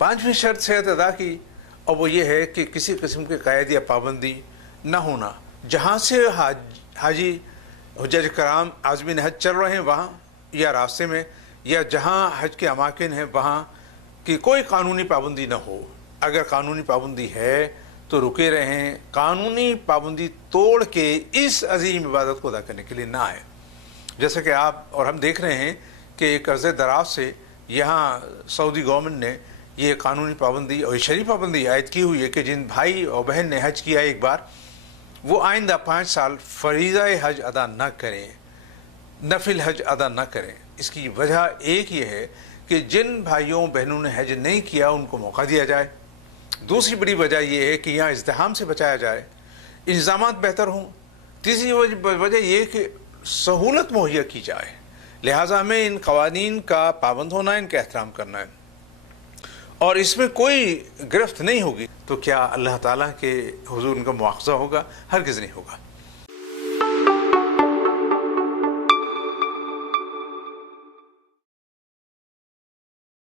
5ਵੀं शर्त सेहत अदा की, और वो ये है कि किसी किस्म की क़ैद या पाबंदी न होना। जहाँ से हाजी हुज्जज कराम आज़मीन हज चल रहे हैं वहाँ या रास्ते में या जहाँ हज के अमाकिन हैं वहाँ की कोई कानूनी पाबंदी न हो। अगर कानूनी पाबंदी है तो रुके रहें, कानूनी पाबंदी तोड़ के इस अजीम इबादत को अदा करने के लिए ना आए। जैसे कि आप और हम देख रहे हैं कि एक अर्ज़ दराज से यहाँ सऊदी गवर्नमेंट ने ये कानूनी पाबंदी और शरीफ पाबंदी आयद की हुई है कि जिन भाई और बहन ने हज किया एक बार, वो आइंदा 5 साल फरीज़ा हज अदा न करें, नफिल हज अदा न करें। इसकी वजह एक ये है कि जिन भाइयों बहनों ने हज नहीं किया उनको मौका दिया जाए। दूसरी बड़ी वजह यह है कि यहाँ इज़्दिहाम से बचाया जाए, इंतज़ामात बेहतर हों। तीसरी वजह यह है कि सहूलत मुहैया की जाए। लिहाजा हमें इन कवानीन का पाबंद होना है, इनका एहतराम करना है, और इसमें कोई गिरफ्त नहीं होगी तो क्या अल्लाह ताला के हुजूर उनका मुआवजा होगा? हरगिज़ नहीं होगा।